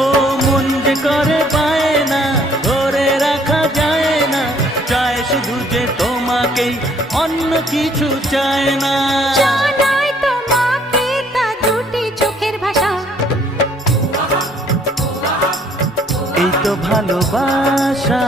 ও মন যে করে পায় না, ধরে রাখা যায় না, চায় শুধু যে তোমাকেই, অন্য কিছু চায় না। জানাই তোমাকে তা দুটি চোখের ভাষা, এই তো ভালোবাসা।